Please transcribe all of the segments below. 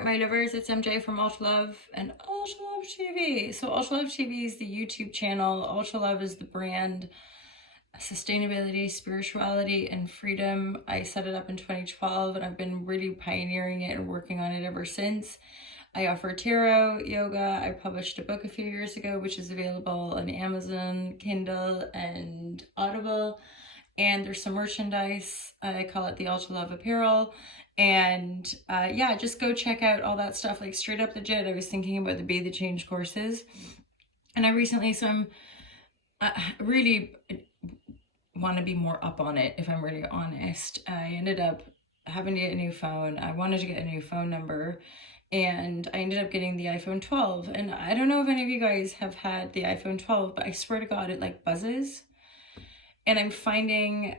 there, my lovers. It's MJ from Ultra Love and Ultra Love TV. So Ultra Love TV is the YouTube channel. Ultra Love is the brand. Sustainability, spirituality, and freedom. I set it up in 2012 and I've been really pioneering it and working on it ever since. I offer tarot, yoga. I published a book a few years ago, which is available on Amazon, Kindle, and Audible. And there's some merchandise. I call it the Ultra Love Apparel. And yeah, just go check out all that stuff, like straight up legit. I was thinking about the Be the Change courses. And I recently, so I'm really want to be more up on it, if I'm really honest. I ended up having to get a new phone. I wanted to get a new phone number. And I ended up getting the iPhone 12. And I don't know if any of you guys have had the iPhone 12, but I swear to God, it like buzzes. And I'm finding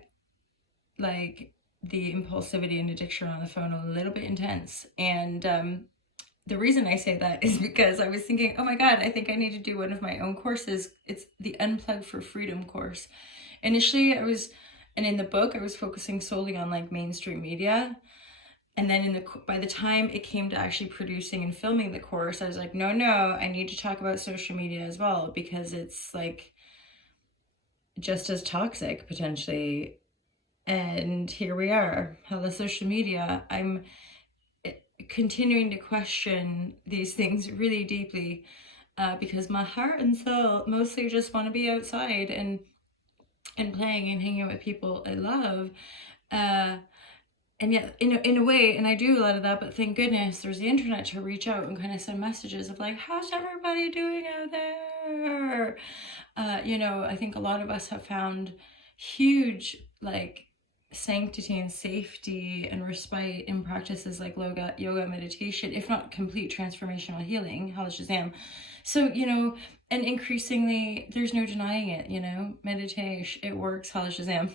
like the impulsivity and addiction on the phone a little bit intense. And the reason I say that is because I was thinking, oh my God, I think I need to do one of my own courses. It's the Unplug for Freedom course. Initially, and in the book, I was focusing solely on like mainstream media. And then by the time it came to actually producing and filming the course, I was like, no, I need to talk about social media as well, because it's like just as toxic potentially. And here we are, how the social media, I'm continuing to question these things really deeply because my heart and soul mostly just want to be outside and playing and hanging out with people I love. And yet, in a way, and I do a lot of that, but thank goodness there's the internet to reach out and kind of send messages of like, how's everybody doing out there? I think a lot of us have found huge like sanctity and safety and respite in practices like yoga, meditation, if not complete transformational healing. Hal Shazam. So, and increasingly, there's no denying it, meditation, it works, Hal Shazam.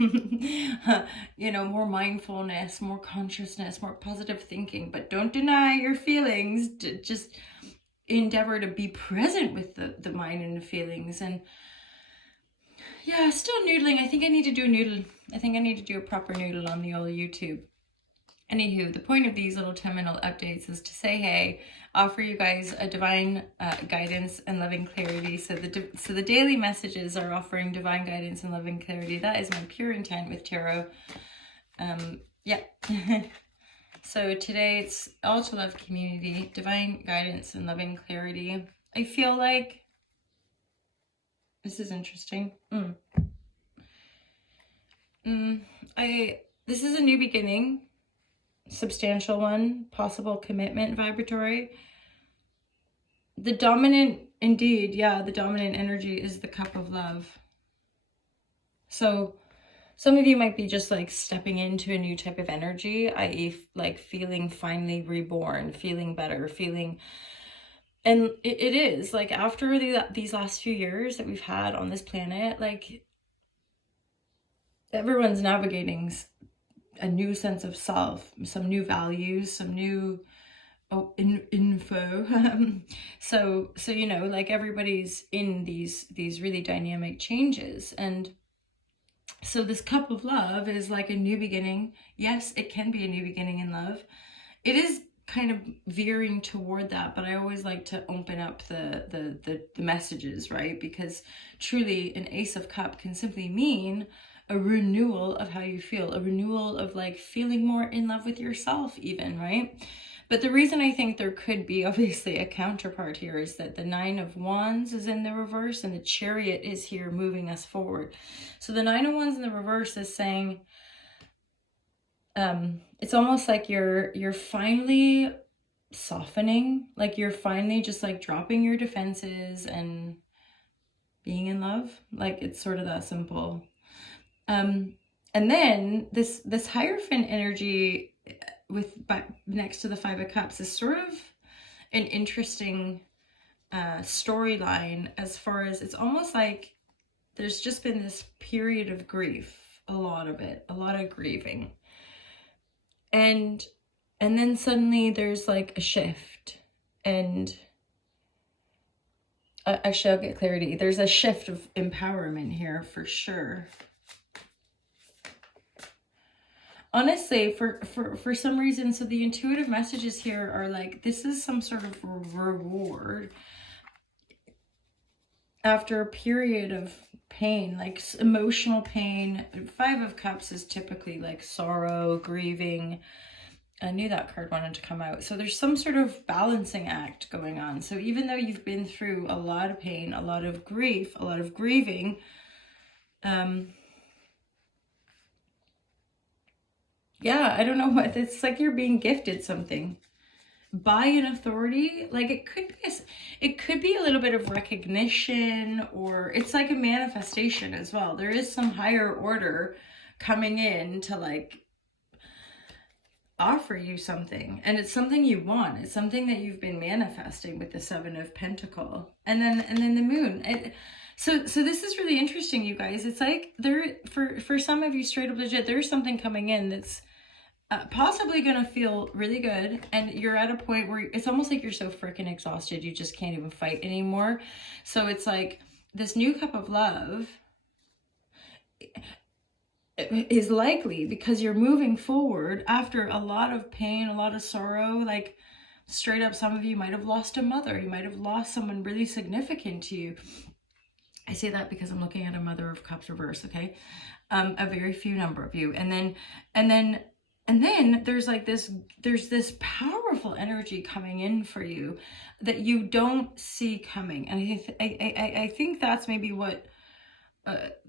More mindfulness, more consciousness, more positive thinking, but don't deny your feelings. Just endeavor to be present with the mind and the feelings. And yeah, still noodling. I think I need to do a noodle. I think I need to do a proper noodle on the old YouTube. Anywho, the point of these little 10-minute updates is to say, hey, offer you guys a divine guidance and loving clarity. So the daily messages are offering divine guidance and loving clarity. That is my pure intent with tarot. Yeah. So today it's Ultra Love Community, divine guidance and loving clarity. I feel like this is interesting. This is a new beginning, substantial one, possible commitment vibratory. The dominant, indeed, yeah, the dominant energy is the cup of love. So some of you might be just like stepping into a new type of energy, i.e. like feeling finally reborn, feeling better, and it is like after these last few years that we've had on this planet, like everyone's navigating a new sense of self, some new values, some new info. so like everybody's in these really dynamic changes. And so this cup of love is like a new beginning. Yes, it can be a new beginning in love. It is kind of veering toward that, but I always like to open up the messages, right? Because truly an Ace of Cup can simply mean a renewal of how you feel, a renewal of like feeling more in love with yourself even, right? But the reason I think there could be obviously a counterpart here is that the 9 of Wands is in the reverse and the Chariot is here moving us forward. So the 9 of Wands in the reverse is saying, it's almost like you're finally softening, like you're finally just like dropping your defenses and being in love. Like it's sort of that simple. And then this Hierophant energy next to the 5 of Cups is sort of an interesting storyline, as far as it's almost like there's just been this period of grief, a lot of grieving. And then suddenly there's like a shift, and I shall get clarity. There's a shift of empowerment here for sure. honestly, for some reason, so the intuitive messages here are like, this is some sort of reward after a period of pain, like emotional pain. 5 of Cups is typically like sorrow, grieving. I knew that card wanted to come out. So there's some sort of balancing act going on. So even though you've been through a lot of pain, a lot of grief, a lot of grieving, yeah, I don't know what, it's like you're being gifted something by an authority. Like it could be a little bit of recognition, or it's like a manifestation as well. There is some higher order coming in to like offer you something, and it's something you want. It's something that you've been manifesting with the 7 of Pentacle, and then the Moon. So this is really interesting, you guys. It's like there, for some of you, straight up legit, there's something coming in that's possibly gonna feel really good, and you're at a point where it's almost like you're so freaking exhausted you just can't even fight anymore. So it's like this new cup of love is likely because you're moving forward after a lot of pain, a lot of sorrow. Like straight up, some of you might have lost a mother, you might have lost someone really significant to you. I say that because I'm looking at a Mother of Cups reverse, okay? A very few number of you. And then there's like there's this powerful energy coming in for you that you don't see coming. And I think that's maybe what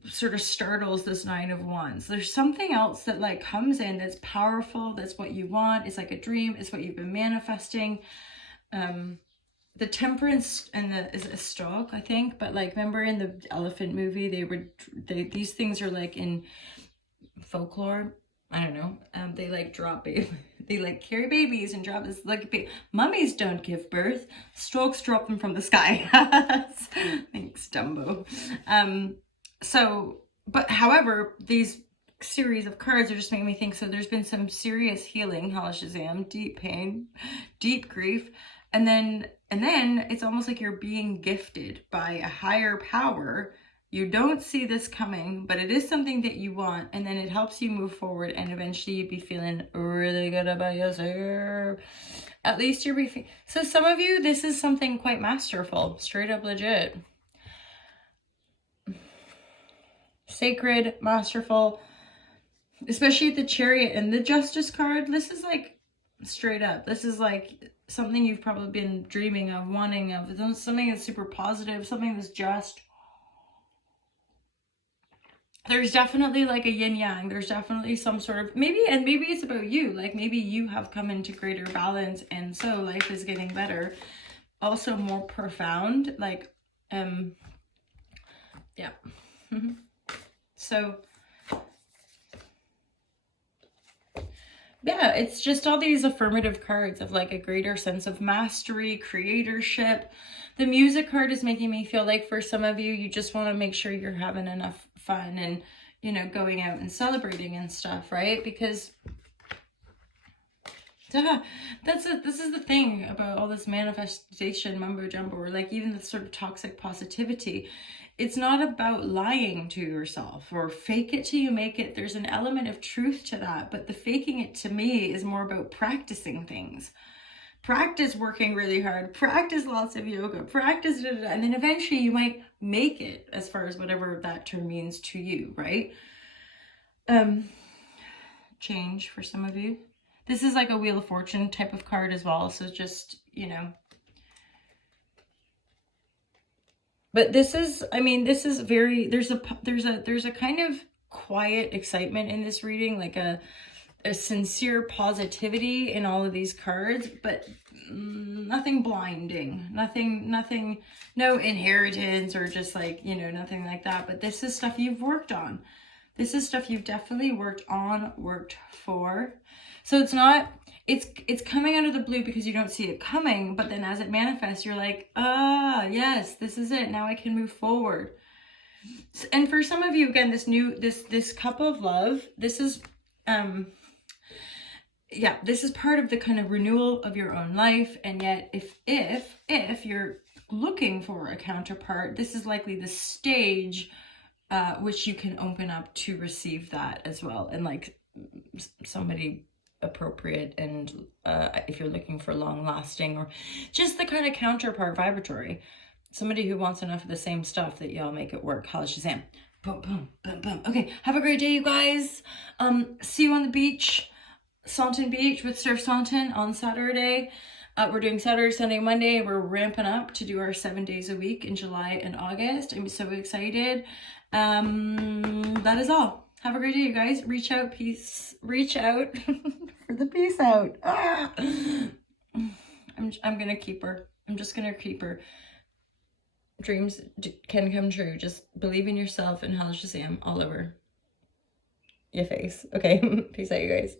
sort of startles this 9 of Wands. There's something else that like comes in that's powerful, that's what you want. It's like a dream, it's what you've been manifesting. The Temperance and is a stalk, I think, but like remember in the elephant movie, these things are like in folklore, I don't know, they like drop baby, they like carry babies and drop this like mummies don't give birth, stalks drop them from the sky. Thanks, Dumbo. So, but however, these series of cards are just making me think, so there's been some serious healing, Shazam, deep pain, deep grief, and then it's almost like you're being gifted by a higher power. You don't see this coming, but it is something that you want, and then it helps you move forward, and eventually you'd be feeling really good about yourself. At least you're so some of you, this is something quite masterful, straight up legit. Sacred, masterful, especially the Chariot and the Justice card. This is like straight up, this is like something you've probably been dreaming of, wanting of, something that's super positive, something that's just. There's definitely like a yin yang. There's definitely some sort of maybe it's about you, like maybe you have come into greater balance, and so life is getting better, also more profound, like yeah. So yeah, it's just all these affirmative cards of like a greater sense of mastery, creatorship. The Music card is making me feel like for some of you, you just want to make sure you're having enough fun and, you know, going out and celebrating and stuff, right? Because this is the thing about all this manifestation mumbo jumbo, or like even the sort of toxic positivity. It's not about lying to yourself or fake it till you make it. There's an element of truth to that, but the faking it to me is more about practicing things. Practice working really hard, practice lots of yoga, practice, and then eventually you might make it, as far as whatever that term means to you, right? Change for some of you. This is like a Wheel of Fortune type of card as well, so just, you know. But this is, I mean, this is very, there's a kind of quiet excitement in this reading, like a sincere positivity in all of these cards, but nothing blinding, nothing, no inheritance or just like, you know, nothing like that. But this is stuff you've worked on. This is stuff you've definitely worked on, worked for. So it's not, it's coming out of the blue because you don't see it coming, but then as it manifests, you're like, ah, yes, this is it. Now I can move forward. And for some of you, again, this cup of love, this is, yeah, this is part of the kind of renewal of your own life. And yet if you're looking for a counterpart, this is likely the stage which you can open up to receive that as well, and like somebody appropriate, and if you're looking for long lasting or just the kind of counterpart vibratory, somebody who wants enough of the same stuff that y'all make it work. Hal Shazam. Boom, boom, boom, boom. Okay, have a great day, you guys. See you on the beach, Salton Beach with Surf Salton on Saturday. We're doing Saturday, Sunday, Monday. We're ramping up to do our 7 days a week in July and August. I'm so excited. That is all. Have a great day, you guys. Reach out, peace. Reach out for the peace out. Ah! I'm gonna keep her. I'm just gonna keep her. Dreams can come true. Just believe in yourself and Hal Shazam all over your face. Okay, peace out, you guys.